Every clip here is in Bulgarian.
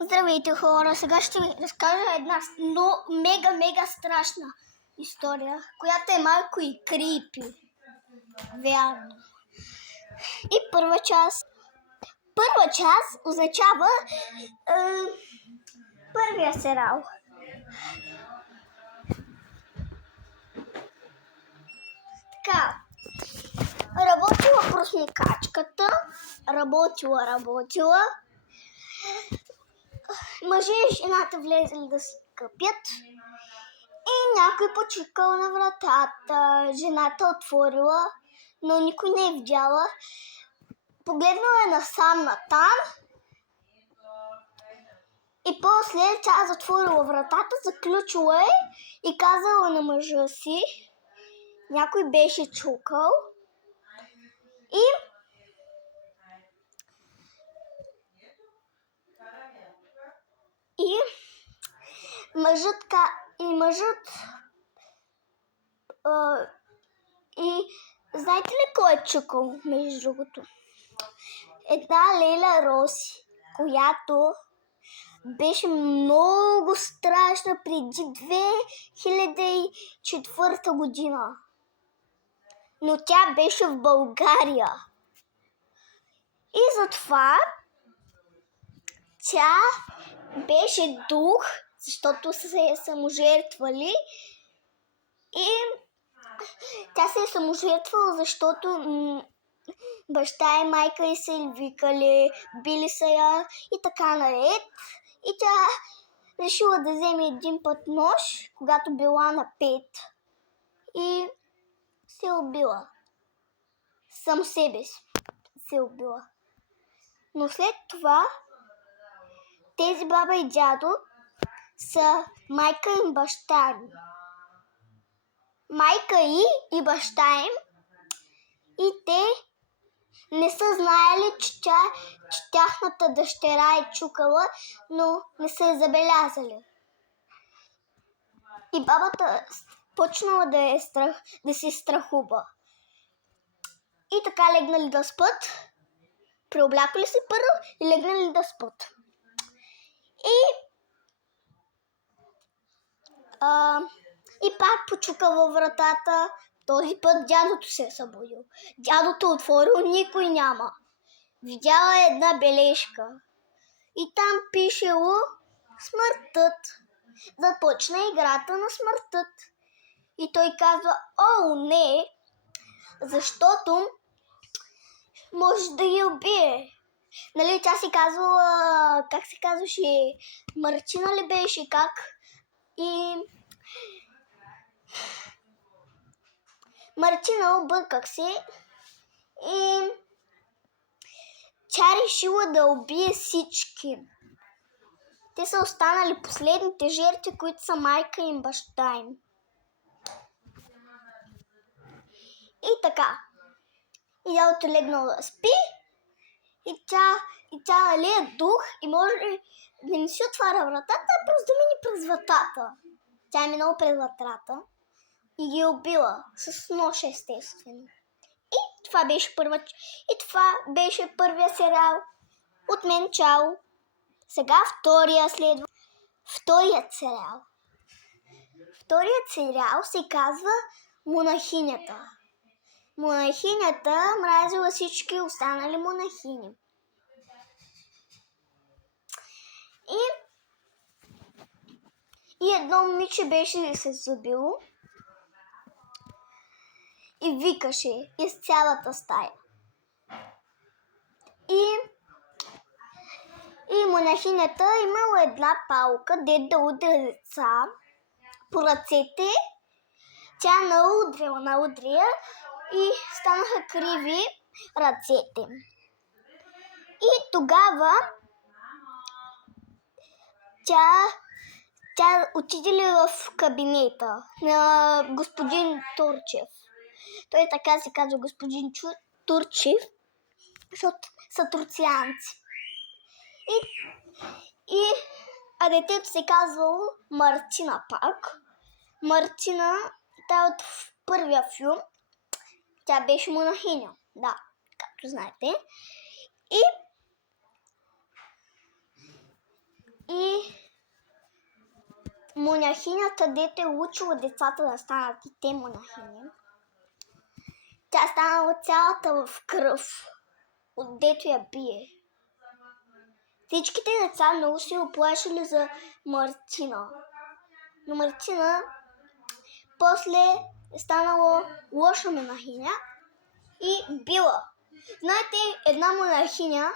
Здравейте, хора! Сега ще ви разкажа една мега страшна история, която е малко и крипи. Вярно. И първа част. Първа част означава първия сериал. Така. Работила просникачката. Работила. Мъже и жената влезли да се къпят и някой почукал на вратата. Жената отворила, но никой не е видяла. Погледнала е насам натам и после тя затворила вратата, заключила е и казала на мъжа си, някой беше чукал и мъжът и знаете ли кой е чукал, между другото? Една Лейла Роси, която беше много страшна преди 2004 година. Но тя беше в България. И затова тя беше дух, защото се саможертвали. И тя се е саможертвала, защото баща и майка ѝ се викали, били са я и така наред. И тя решила да вземе един път нож, когато била на 5 и се убила. Сам себе си се убила. Но след това тези баба и дядо са майка и баща им. Майка и баща им, и те не са знаели, че тяхната дъщеря е чукала, но не са я забелязали. И бабата почнала да се страхува. И така легнали да спят, преоблякали се първо и легнали да спят. И пак почука във вратата. Този път дядото се е събудил. Дядото отворил, никой няма. Видяла една бележка. И там пишело смъртът. Започна играта на смъртът. И той казва, о, не, защото може да я убие. Нали, тя си казвала, как се казваше, Марчина ли беше, как? И Марчина обърках се и тя решила да убие всички. Те са останали последните жертви, които са майка им, баща им. И така. И дядото легнал да спи и тя нали е дух и може да не си отваря вратата, а просто да мине през вратата. Тя е минала през вратата и ги е убила с нож, естествено. И това беше първия сериал. От мен чао. Сега вторият сериал. Вторият сериал се казва Монахинята. Монахинята мразила всички останали монахини. И едно момиче беше се забило и викаше из цялата стая. И монахинята имала една палка, де да удря деца по ръцете. Тя наудря и станаха криви ръцете. И тогава тя отиде в кабинета на господин Турчев. Той така се казва господин Турчев, защото са турцианци. А детето се казвало Мартина пак. Мартина, тя от първия филм, тя беше монахиня. Да, както знаете. монахинята, дето е учила децата да станат и те монахини. Тя станала цялата в кръв, отдето я бие. Всичките деца много се оплашили за Мартина. Но Мартина после е станала лоша монахиня и била. Знаете, една монахиня,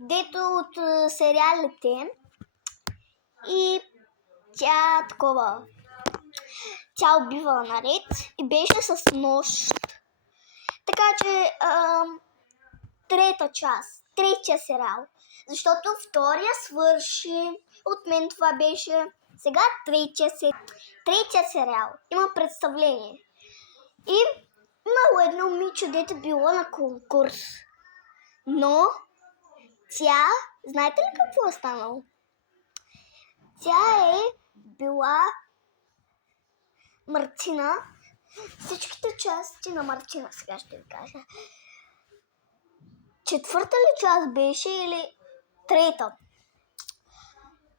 дето от сериалите, и тя тя убивала наред и беше с нож. Така че третия сериал. Защото втория свърши. От мен това беше. Сега третия сериал. Има представление. И имало едно момиче, дето било на конкурс. Но тя, знаете ли какво е станало? Тя е била Мартина. Всичките части на Мартина, сега ще ви кажа. Четвърта ли част беше или трета?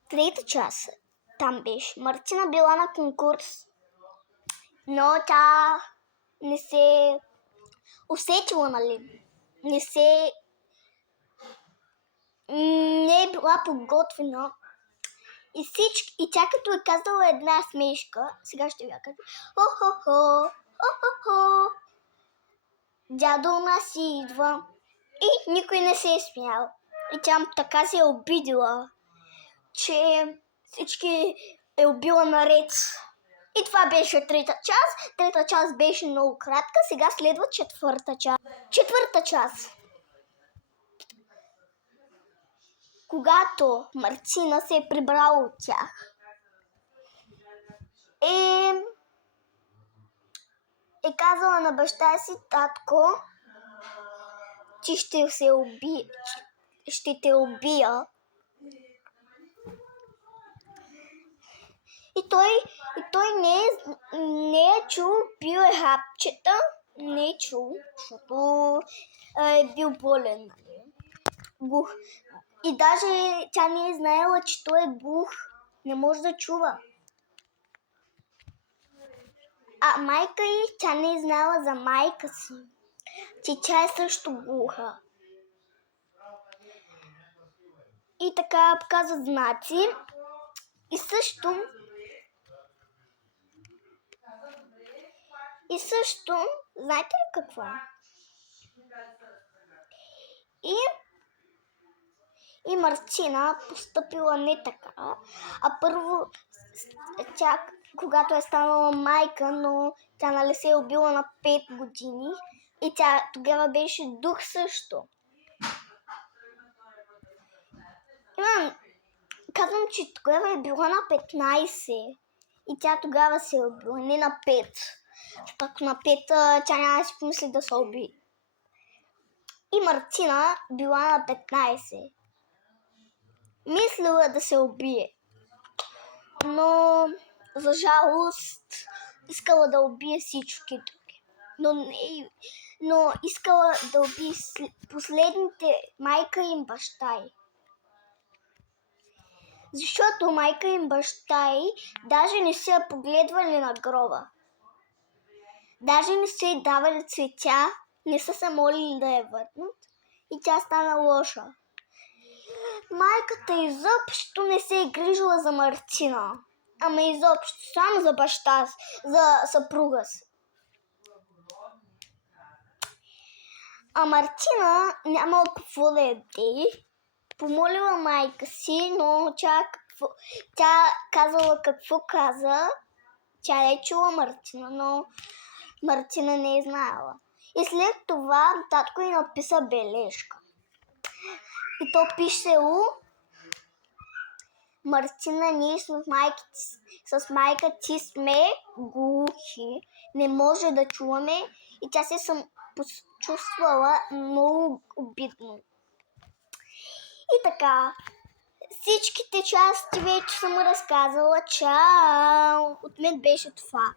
Трета част там беше. Мартина била на конкурс, но тя не се усетила, нали? Не е била подготвена. И тя като е казала една смешка, сега ще ви я кажа. Хо-хо-хо, хо-хо-хо, дядо у нас си идва. И никой не се е смял. И тя така се е обидила, че всички е убила наред. И това беше трета част. Трета част беше много кратка. Сега следва четвърта част. Четвърта част. Когато Мартина се е прибрала от тях, е казала на баща си: татко, че ще те убия. И той не е чул, пил е хапчета, не е чул, защото е бил болен. Глух. И даже тя не е знаела, че той е глух. Не може да чува. А майка ѝ, тя не е знала за майка си, че тя е също глуха. И така показва знаци. И също, знаете ли какво? И Мартина постъпила не така, а първо тя, когато е станала майка, но тя нали се е убила на 5 години и тя тогава беше дух също. Казвам, че тогава е била на 15 и тя тогава се е убила, не на 5. Защото на 5 тя няма да си помисли да се уби. И Мартина била на 15. Мислила да се убие. Но за жалост искала да убие всички други. Но искала да убие последните майка им, баща й. Защото майка им, баща й даже не са погледвали на гроба. Даже не са й давали цветя, не са се молили да я върнат и тя стана лоша. Майката изобщо не се е грижила за Мартина. Ама изобщо, само за баща си, за съпруга си. А Мартина нямала какво да яде. Помолила майка си, но тя казала какво каза. Тя не е чула Мартина, но Мартина не е знаела. И след това татко й написа бележка. И то пишело: Мартина, ние с майка ти сме глухи, не може да чуваме, и тя се почувствала много обидно. И така, всичките части вече съм разказала. Чао! От мен беше това.